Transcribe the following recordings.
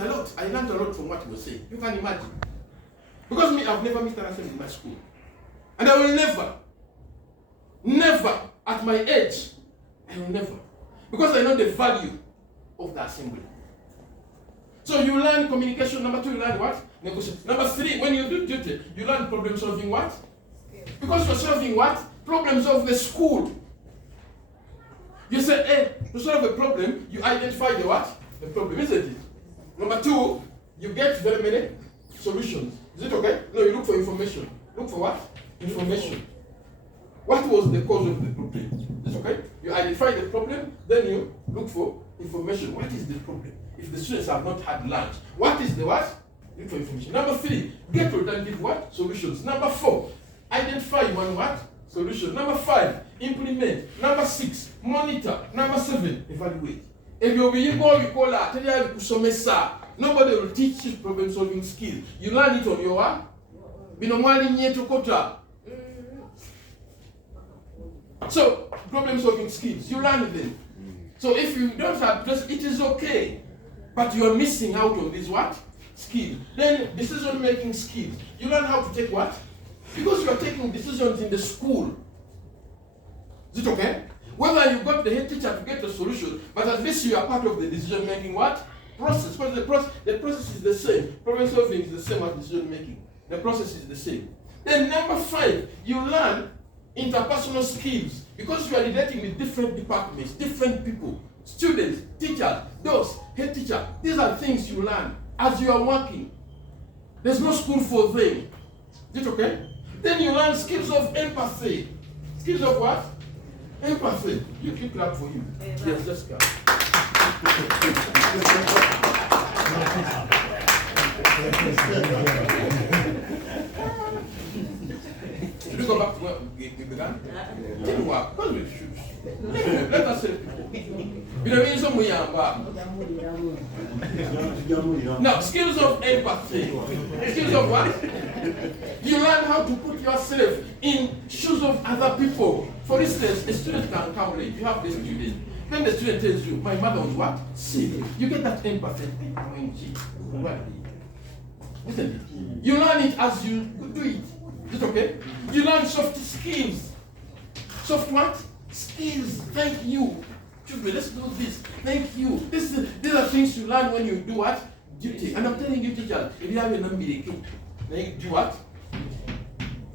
a lot. I learned a lot from what he was saying. You can imagine. Because me, I've never missed an assembly in my school. And I will never, at my age, I will never. Because I know the value of the assembly. So you learn communication. Number 2, you learn what? Negotiation. Number 3, when you do duty, you learn problem solving what? Because you're solving what? Problems of the school. You say, hey, to solve a problem, you identify the what? The problem, isn't it? Number 2, you get very many solutions. Is it okay? No, you look for information. Look for what? Information. What was the cause of the problem? Is it okay? You identify the problem, then you look for information. What is the problem? If the students have not had lunch, what is the what? Look for information. Number 3, get alternative what? Solutions. Number 4, identify one what? Solution. Number 5, implement. Number 6, monitor. Number 7, evaluate. If you call that, nobody will teach you problem solving skills. You learn it on your what? So, problem solving skills, you learn them. So if you don't have this, it is okay. But you are missing out on this what? Skill. Then decision making skills. You learn how to take what? Because you are taking decisions in the school. Is it okay? Whether you got the head teacher to get the solution, but at least you are part of the decision making what? Process. Because the process is the same. Problem solving is the same as decision making. The process is the same. Then number 5, you learn interpersonal skills. Because you are relating with different departments, different people, students, teachers, those, head teacher. These are things you learn as you are working. There's no school for them. Is it okay? Then you learn skills of empathy. Skills of what? Empathy. You clap for him. Yes, just clap. Should we go back to where we began? Didn't work. Because we should. Let us say. Now, skills of empathy. Skills of what? You learn how to put yourself in shoes of other people. For instance, a student can come late. You have this student. Then the student tells you, my mother was what? Sick. You get that empathy. Isn't it? You learn it as you do it. Is it okay? You learn soft skills. Soft what? Skills. Thank you. Children, let's do this. Thank you. These are things you learn when you do what? Duty. And I'm telling you, teachers, if you have a number, you do what?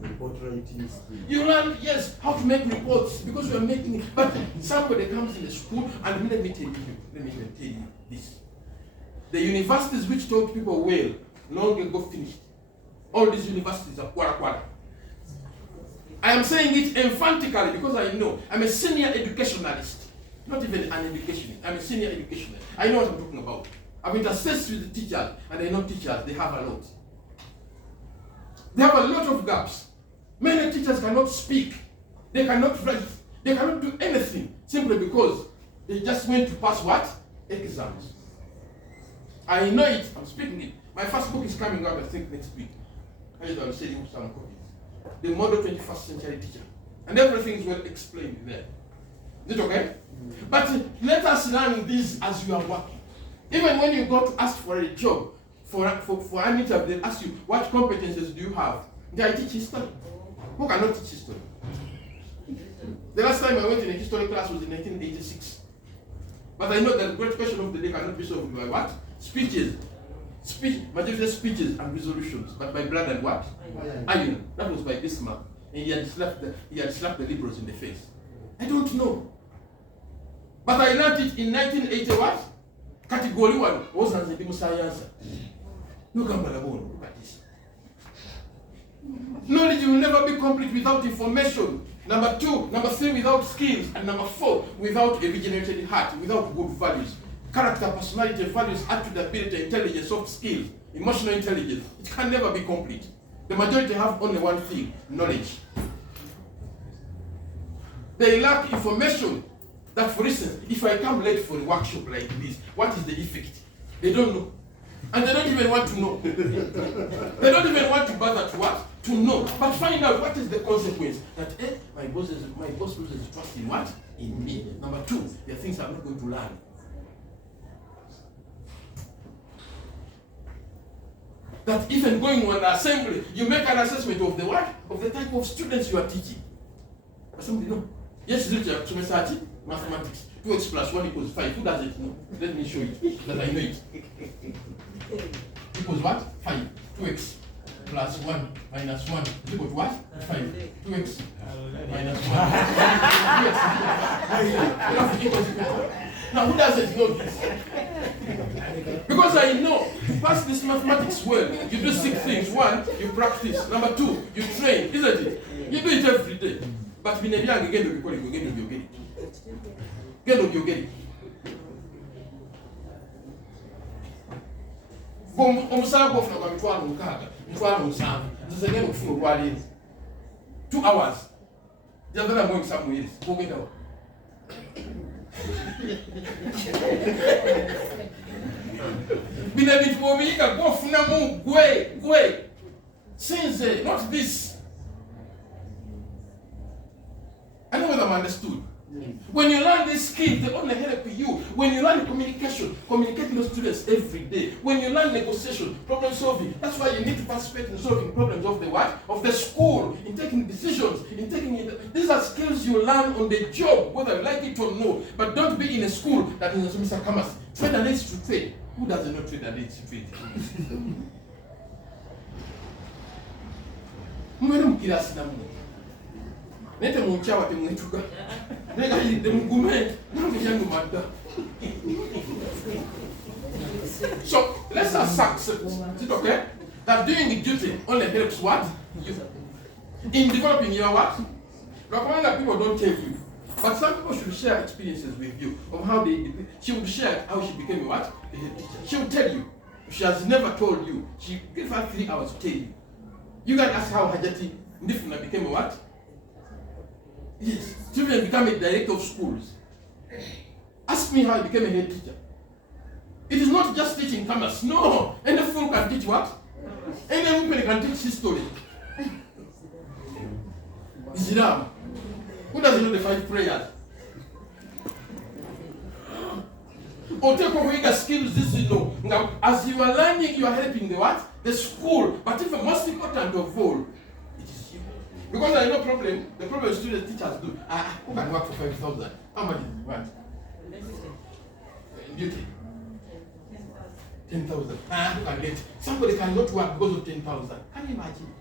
Report writing skills. You learn, yes, how to make reports because you are making it. But somebody comes in the school and let me tell you this. The universities which taught people well long ago finished. All these universities are kwara. I am saying it emphatically because I know I'm a senior educationalist, not even an educationist. I'm a senior educationalist. I know what I'm talking about. I've intercessed with the teachers, and I know teachers, they have a lot. They have a lot of gaps. Many teachers cannot speak. They cannot write. They cannot do anything simply because they just went to pass what? Exams. I know it. I'm speaking it. My first book is coming out, I think, next week. I will send you some copies. The Model 21st Century Teacher. And everything is well explained there. Is it okay? But let us learn this as you are working. Even when you go to ask for a job, for an interview, they ask you, what competences do you have? I teach history. Who cannot teach history? The last time I went in a history class was in 1986. But I know that the great question of the day cannot be solved by what? Speeches. Majority speeches and resolutions, but by blood and what? Iron. That was by Bismarck. And he had slapped the liberals in the face. I don't know. But I learned it in 1980 what? Category 1 was Nzandimu Science. Look at this. Knowledge will never be complete without information. Number 2, number 3 without skills, and number 4 without a regenerated heart, without good values. Character, personality, values, attitude, ability, intelligence, soft skills, emotional intelligence. It can never be complete. The majority have only one thing, knowledge. They lack information. That, for instance, if I come late for a workshop like this, what is the effect? They don't know. And they don't even want to know. They don't even want to bother to what? To know. But find out what is the consequence. That, my boss loses trust in what? In me. Number 2, there are things I'm not going to learn. That even going on the assembly, you make an assessment of the what? Of the type of students you are teaching. Assembly, no. Yes, it's mathematics. 2x plus 1 equals 5. Who does it know? Let me show you that I know it. Equals what? 5. 2x plus 1 minus 1 is equal to what? 5. 2x minus 1. 2x. Now, who doesn't know this? Because I know to pass this mathematics well, you do 6 things. 1, you practice. Number 2, you train, isn't it? You do it every day. But when you're young, again, you get it. You get it. Omusala gwofuna kwa mitwalo mukaaga, mitwalo musanvu. Nze ngenda okufuna olwaleero. 2 hours. Njagala mwe musanvu mwezi. Ogenda wa? Bino ebintu bw'obiyiga gw'ofunamu gwe. Sinze, not this. I know what I'm understood. When you learn these skills, they only help you. When you learn communication, communicating with students every day. When you learn negotiation, problem solving, that's why you need to participate in solving problems of the what? Of the school, in taking decisions, in taking it. These are skills you learn on the job, whether you like it or no. But don't be in a school that is Mr. Kamas. Trader needs to trade. Who doesn't know trader needs to trade? Mwere mukirasi na mwe. Nete mumchawa te mwetuka. Nega yide mugume. Nange yangu mada. So, let's accept. Is it okay? That doing duty only helps what? You. In developing your what? Recommend people don't tell you. But some people should share experiences with you of how they. She would share how she became a what? A head teacher. She will tell you. If she has never told you, she give her 3 hours to tell you. You can ask how Hajati Ndifuna became a what? Yes. Children become a director of schools. Ask me how I became a head teacher. It is not just teaching commerce. No. Any fool can teach what? Any woman can teach history. Islam. Who doesn't know the 5 prayers? Or take over your skills, this is no. Now, as you are learning, you are helping the what? The school. But even most important of all, it is you. Because there is no problem. The problem students, teachers do. Who can work for 5,000? How much is it want? Duty. 10,000. Who can get? Somebody cannot work because of 10,000. Can you imagine?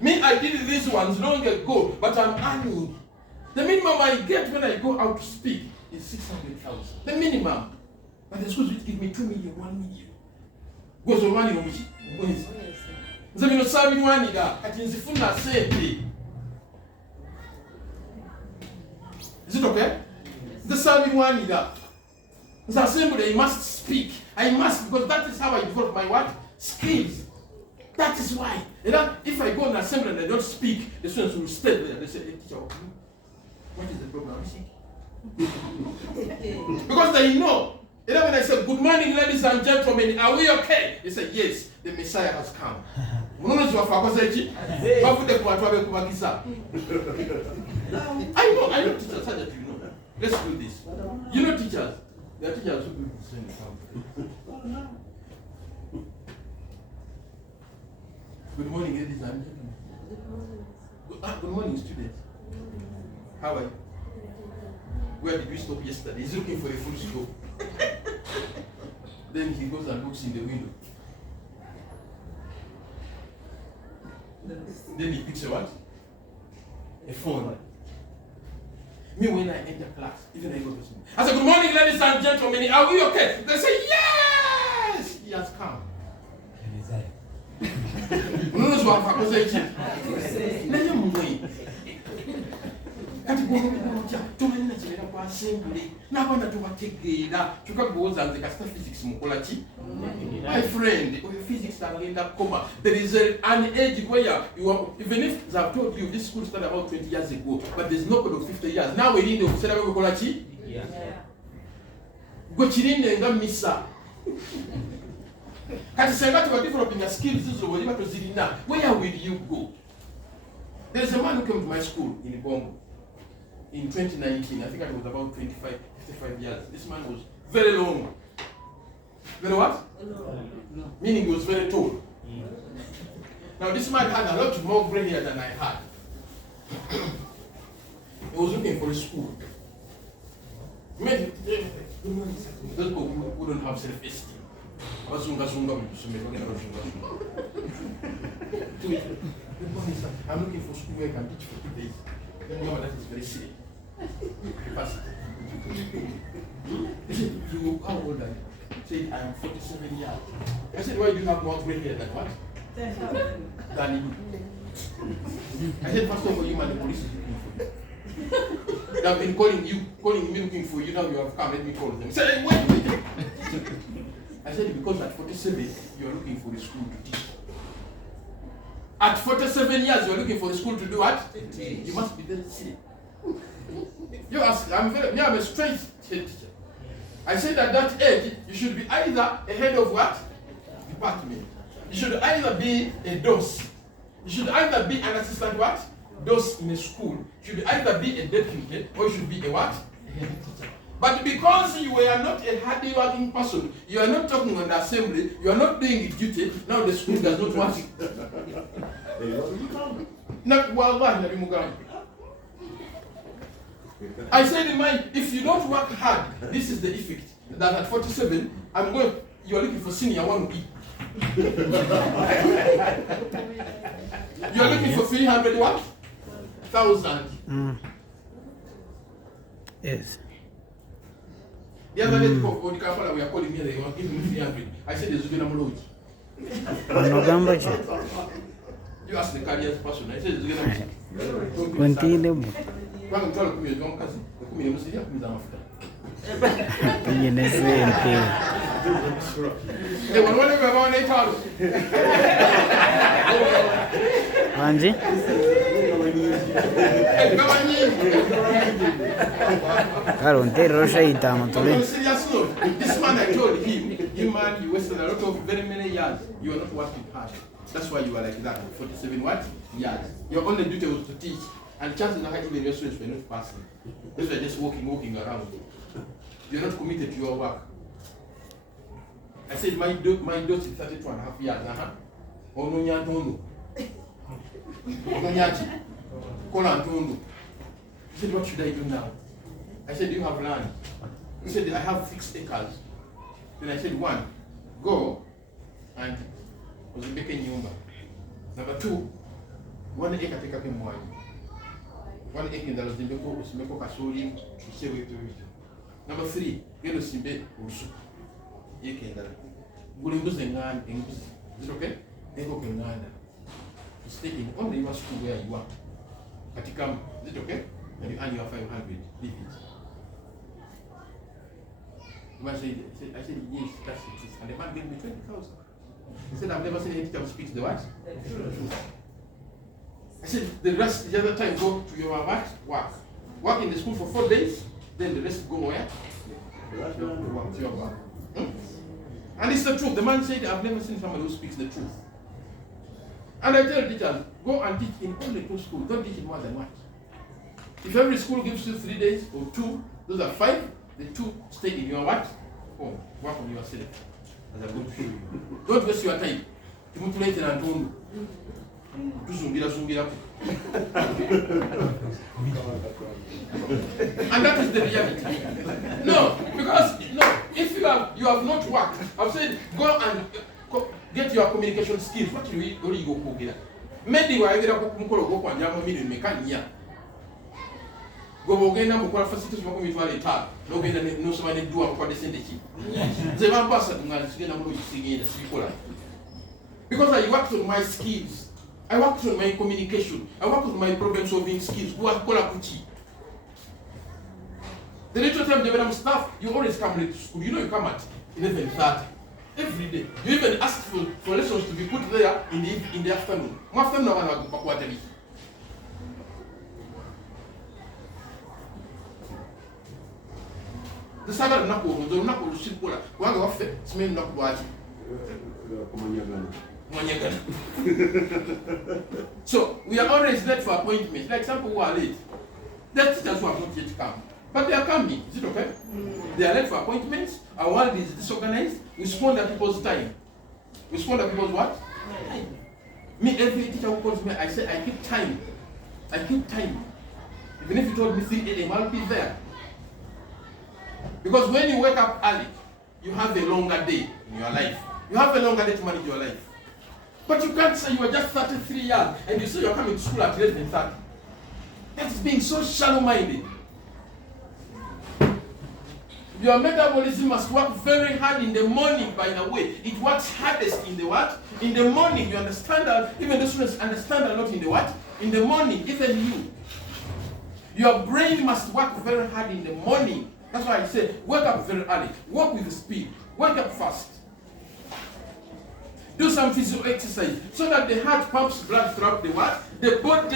Me, I did these ones long ago, but I'm earning. The minimum I get when I go out to speak is 600,000. The minimum. But the schools will give me 2 million, 1 million. Goes on money on which? Nzamino sabi mwaniga ati nzifuna sente. Is it okay? The sabi mwaniga. The assembly, I must speak. I must, because that is how I develop my what? Skills. That is why. And if I go in an assembly and I don't speak, the students will stay there. They say, hey, teacher, what is the problem? Because they know. And then when I say, good morning, ladies and gentlemen, are we okay? They say, yes, the Messiah has come. I know teachers, how that you know. Let's do this. You know teachers. There are teachers who do the same. Good morning, ladies and gentlemen. Good morning, students. How are you? Where did we stop yesterday? He's looking for a full stop. Then he goes and looks in the window. Then he picks a what? A phone. Me, when I enter class, even I go to school, I say, good morning, ladies and gentlemen. Are we okay? They say, yes! He has come. Kati kuja tumanina chimera kwa assembly n'abaana tubategeera tukagoza nze kasita physics mukola ki my friend or physics agenda koma there is an age where you are, even if they have told you this school started about 20 years ago but there's no code of 50 years now we need to set up kukola ki go kirinde nga misa kati senga tuba developing a skills zo waliba tozirina where will you go? There is a man who came to my school in Bongo in 2019. I think I was about 55 years. This man was very long. Very what? Meaning he was very tall. Now this man had a lot more gray hair than I had. He was looking for a school. Those people who don't have self-esteem. I'm looking for school where I can teach for 2 days. Then you know that is very silly. He said, you how old are you? He said, I am 47 years. I said, why do you have more gray hair than what? Than you. I said, first of all, you man, the police is looking for you. They have been calling me looking for you, now you have come, let me call them. He said, wait. I said, because at 47, you are looking for a school to teach. At 47 years, you are looking for a school to do what? You must be very silly. You ask, I'm a straight head teacher. I said at that age, you should be either a head of what? Department. You should either be a DOS. You should either be an assistant what? DOS in a school. You should either be a deputy head or you should be a what? A head teacher. But because you were not a hard working person, you are not talking on the assembly, you are not doing it duty, now the school does not want it. I said in mind, if you don't work hard, this is the effect. That at 47, you're looking for senior 1B. You're looking for 300 what? 1,000. Yes. The other day, we are calling me, they were giving me 300. I said, there's been a mology. You ask the careers person, I said, there's going to be. Continue. I'm telling you, your cousin, the community, you have to they were running around 8 Anji? Claro, un terror serious note, this man I told him, you man, you wasted a lot of very many years. You are not working hard. That's why you are like that. 47 what? Years. Your only duty was to teach. And chances are even your students were not passing. They were just walking around. You're not committed to your work. I said, my daughter is 32.5 years. He said, what should I do now? I said, you have land. He said, I have 6 acres. Then I said, 1, go and uzibeke nyumba. Number 2, 1 acre take up in 1 acre ndalo zimbeko usimeko kasuri usewe tu. Number 3, gendo simbe usu. Yeke ndalo. Gulimbuze ngani enguzi. Is it okay? Ego kengana. To stay in only your school where you are. Katika, is it okay? And you earn your 500, leave it. The man said, I said, yes, that's it. And the man gave me 20,000. He said, I've never seen any teacher speak the what? I said, the rest, the other time, go to your what? Work. Work in the school for 4 days, then the rest go where? To your work. And it's the truth. The man said, I've never seen somebody who speaks the truth. And I tell teachers, go and teach in only 2 schools. Don't teach in more than what? If every school gives you 3 days or 2, those are 5. The 2 stay in your what? Home. Work on yourself. As a good show you. Don't waste your time. Timutulete na ntundu. Tuzungira. And that is the reality. No, because if you have not worked, I've said go and get your communication skills. What do you go kugera? Maybe wa egera ko kumukolo go kwanja mu million mekania. Go bogenda mu kwa facilities mu mitwale eta. No genda no soma ne dua kwa descende chi. Ze ba passa ngala sigena mu sigena sikola. Because I worked on my skills. I worked on my communication. I worked on my problem solving skills. Go and call Kuchi. The little time development staff, you always come late to school. You know you come at 11:30 every day. You even ask for lessons to be put there in the afternoon. More afternoon I want to go back. The saga na ko ndo na ko sikola. Wanga wafe smell na ko waji. So we are always late for appointments. Like some people who are late. That teachers who have not yet come. But they are coming. Is it okay? They are late for appointments. Our world is disorganized. We squander people's time. We squander people's what? Time. Me, every teacher who calls me, I say, I keep time. I keep time. Even if you told me 3 a.m., I'll be there. Because when you wake up early, you have a longer day in your life. You have a longer day to manage your life. But you can't say you are just 33 years and you say you're coming to school at 11:30. That's being so shallow-minded. Your metabolism must work very hard in the morning, by the way. It works hardest in the what? In the morning. You understand that? Even the students understand a lot in the what? In the morning, even you. Your brain must work very hard in the morning. That's why I say, wake up very early. Walk with speed. Wake up fast. Do some physical exercise so that the heart pumps blood throughout the what? The body.